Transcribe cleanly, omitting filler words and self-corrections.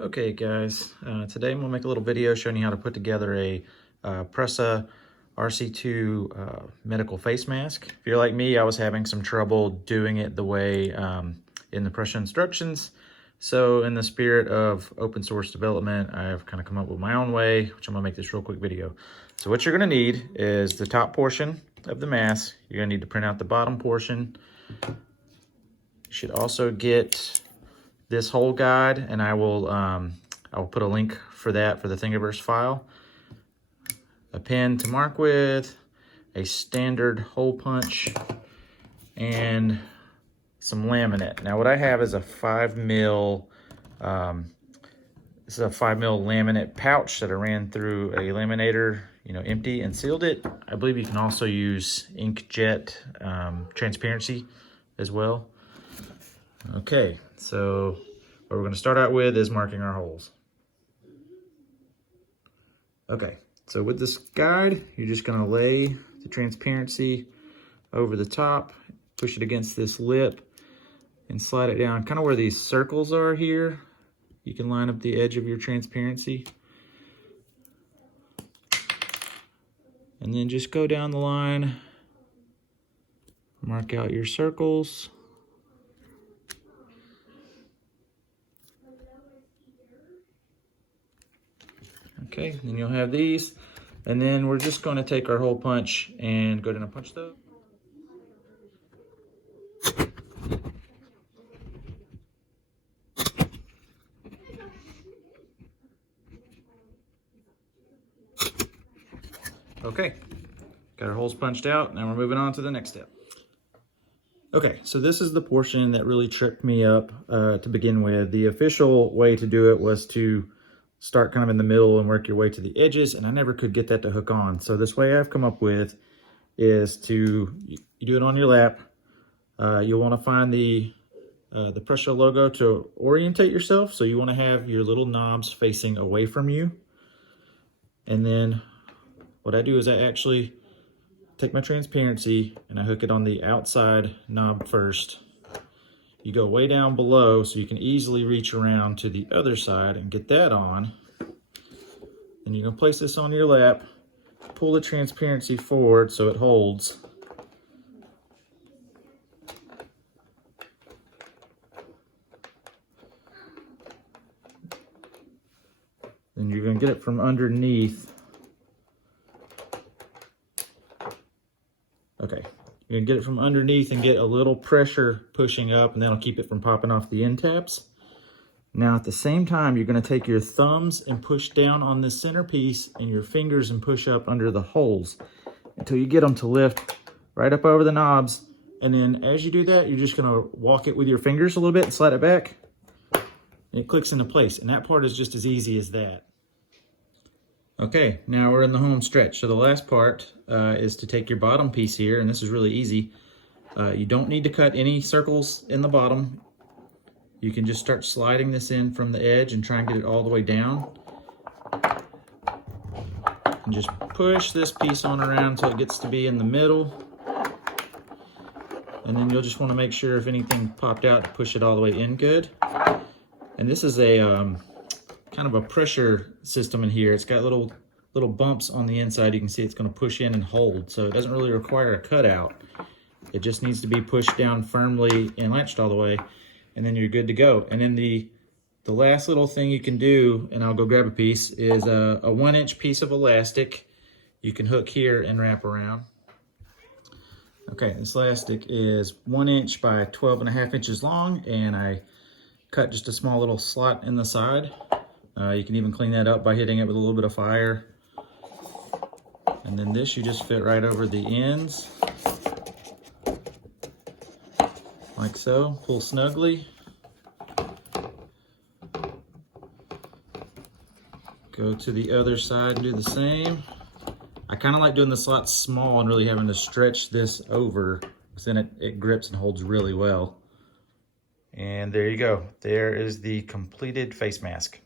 Okay guys, today I'm going to make a little video showing you how to put together a Prusa RC2 medical face mask. If you're like me, I was having some trouble doing it the way in the Prusa instructions. So in the spirit of open source development, I've kind of come up with my own way, which I'm going to make this real quick video. So what you're going to need is the top portion of the mask. You're going to need to print out the bottom portion. You should also get this whole guide, and I'll put a link for that for the Thingiverse file. A pen to mark with, a standard hole punch, and some laminate. Now what I have is a 5mm, this is a 5mm laminate pouch that I ran through a laminator, empty, and sealed it. I believe you can also use inkjet transparency as well. Okay, so what we're going to start out with is marking our holes. Okay, so with this guide, you're just going to lay the transparency over the top, push it against this lip, and slide it down kind of where these circles are here. You can line up the edge of your transparency. And then just go down the line, mark out your circles. Okay, then you'll have these, and then we're just going to take our hole punch and go down and punch those. Okay, got our holes punched out. Now we're moving on to the next step. Okay, so this is the portion that really tripped me up to begin with. The official way to do it was to start kind of in the middle and work your way to the edges, and I never could get that to hook on. So this way I've come up with is you do it on your lap. You'll want to find the Prusa logo to orientate yourself. So you want to have your little knobs facing away from you. And then what I do is I actually take my transparency and I hook it on the outside knob first. You go way down below so you can easily reach around to the other side and get that on. And you're going to place this on your lap, pull the transparency forward so it holds. Then you're going to get it from underneath. Okay. You're going to get it from underneath and get a little pressure pushing up, and that'll keep it from popping off the end tabs. Now at the same time, you're going to take your thumbs and push down on this centerpiece and your fingers and push up under the holes until you get them to lift right up over the knobs. And then as you do that, you're just going to walk it with your fingers a little bit and slide it back. And it clicks into place. And that part is just as easy as that. Okay, now we're in the home stretch. So the last part is to take your bottom piece here, and this is really easy. You don't need to cut any circles in the bottom. You can just start sliding this in from the edge and try and get it all the way down. And just push this piece on around until it gets to be in the middle. And then you'll just want to make sure if anything popped out to push it all the way in good. And this is a kind of a pressure system in here. It's got little bumps on the inside. You can see it's going to push in and hold, so it doesn't really require a cutout. It just needs to be pushed down firmly and latched all the way, and then you're good to go. And then the last little thing you can do, and I'll go grab a piece, is a 1-inch piece of elastic. You can hook here and wrap around. Okay, this elastic is 1 inch by 12.5 inches long, and I cut just a small little slot in the side. You can even clean that up by hitting it with a little bit of fire. And then this you just fit right over the ends, like so. Pull snugly. Go to the other side and do the same. I kind of like doing the slots small and really having to stretch this over, because then it grips and holds really well. And there you go. There is the completed face mask.